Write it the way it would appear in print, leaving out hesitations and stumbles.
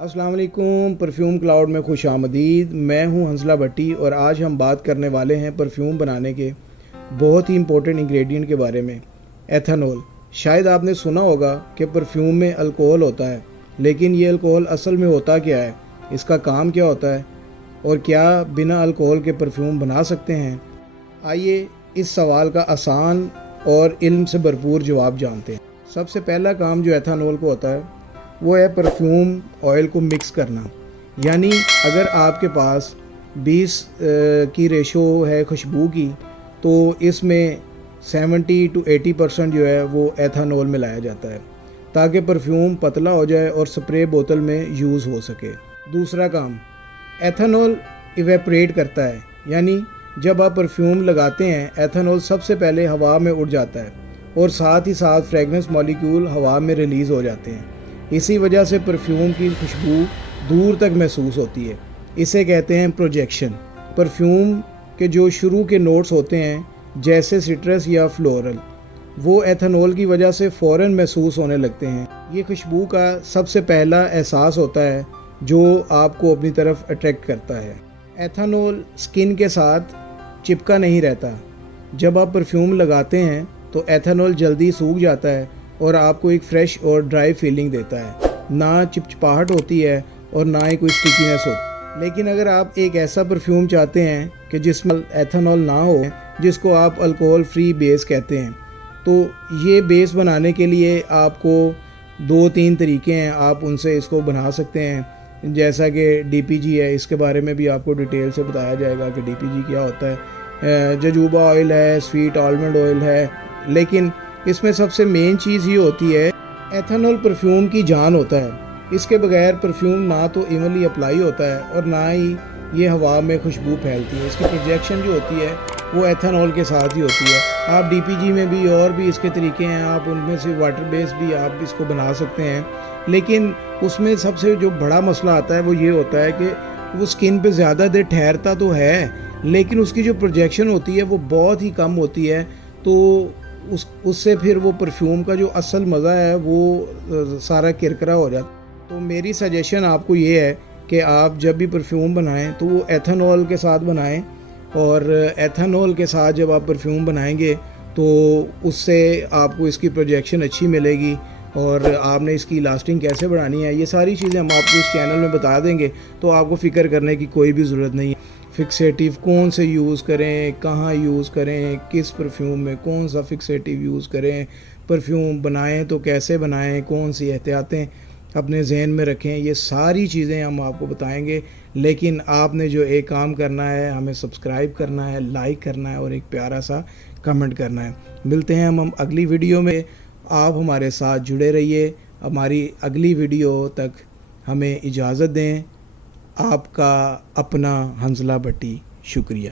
अस्सलाम वालेकुम। Perfume cloud में खुश आमदीद। मैं हूं हंसला भट्टी और आज हम बात करने वाले हैं परफ्यूम बनाने के बहुत ही इम्पोर्टेंट इंग्रेडिएंट के बारे में, एथेनॉल। शायद आपने सुना होगा कि परफ्यूम में अल्कोहल होता है, लेकिन ये अल्कोहल असल में होता क्या है, इसका काम क्या होता है और क्या बिना अल्कोहल के परफ्यूम बना सकते हैं। आइए इस सवाल का आसान और इल्म से भरपूर जवाब जानते हैं। सबसे पहला काम जो एथेनॉल को होता है वो है परफ्यूम ऑयल को मिक्स करना। यानी अगर आपके पास 20 की रेशो है खुशबू की, तो इसमें 70 to 80% जो है वो एथेनॉल मिलाया जाता है ताकि परफ्यूम पतला हो जाए और स्प्रे बोतल में यूज़ हो सके। दूसरा काम, एथेनॉल इवेपरेट करता है। यानी जब आप परफ्यूम लगाते हैं, एथेनॉल सबसे पहले हवा में उड़ जाता है और साथ ही साथ फ्रेगनेंस मॉलिक्यूल हवा में रिलीज़ हो जाते हैं। इसी वजह से परफ्यूम की खुशबू दूर तक महसूस होती है। इसे कहते हैं प्रोजेक्शन। परफ्यूम के जो शुरू के नोट्स होते हैं, जैसे सिट्रस या फ्लोरल, वो एथेनॉल की वजह से फ़ौरन महसूस होने लगते हैं। ये खुशबू का सबसे पहला एहसास होता है जो आपको अपनी तरफ अट्रैक्ट करता है। एथेनॉल स्किन के साथ चिपका नहीं रहता। जब आप परफ्यूम लगाते हैं तो एथेनॉल जल्दी सूख जाता है और आपको एक फ़्रेश और ड्राई फीलिंग देता है। ना चिपचिपाहट होती है और ना ही कोई स्टिकीनेस होती। लेकिन अगर आप एक ऐसा परफ्यूम चाहते हैं कि जिसमें एथेनॉल ना हो, जिसको आप अल्कोहल फ्री बेस कहते हैं, तो ये बेस बनाने के लिए आपको 2-3 तरीके हैं, आप उनसे इसको बना सकते हैं। जैसा कि DPG है, इसके बारे में भी आपको डिटेल से बताया जाएगा कि DPG क्या होता है। जजूबा ऑयल है, स्वीट आलमंड ऑयल है। लेकिन इसमें सबसे मेन चीज़ ये होती है, एथेनॉल परफ्यूम की जान होता है। इसके बगैर परफ्यूम ना तो इवनली अप्लाई होता है और ना ही ये हवा में खुशबू फैलती है। इसकी प्रोजेक्शन जो होती है वो एथेनॉल के साथ ही होती है। आप DPG में भी और भी इसके तरीके हैं, आप उनमें से वाटर बेस भी आप इसको बना सकते हैं। लेकिन उसमें सबसे जो बड़ा मसला आता है वो ये होता है कि वो स्किन पे ज़्यादा देर ठहरता तो है, लेकिन उसकी जो प्रोजेक्शन होती है वो बहुत ही कम होती है। तो उससे फिर वो परफ्यूम का जो असल मज़ा है वो सारा किरकिरा हो जाता। तो मेरी सजेशन आपको ये है कि आप जब भी परफ्यूम बनाएं तो वो एथेनॉल के साथ बनाएं, और एथेनॉल के साथ जब आप परफ्यूम बनाएंगे तो उससे आपको इसकी प्रोजेक्शन अच्छी मिलेगी। और आपने इसकी लास्टिंग कैसे बढ़ानी है, ये सारी चीज़ें हम आपको इस चैनल में बता देंगे, तो आपको फ़िक्र करने की कोई भी ज़रूरत नहीं है। फिक्सेटिव कौन से यूज़ करें, कहाँ यूज़ करें, किस परफ्यूम में कौन सा फिक्सेटिव यूज़ करें, परफ्यूम बनाएं तो कैसे बनाएं, कौन सी एहतियातें अपने जहन में रखें, ये सारी चीज़ें हम आपको बताएंगे। लेकिन आपने जो एक काम करना है, हमें सब्सक्राइब करना है, लाइक करना है और एक प्यारा सा कमेंट करना है। मिलते हैं हम अगली वीडियो में। आप हमारे साथ जुड़े रहिए। हमारी अगली वीडियो तक हमें इजाज़त दें। आपका अपना हंसला भट्टी। शुक्रिया।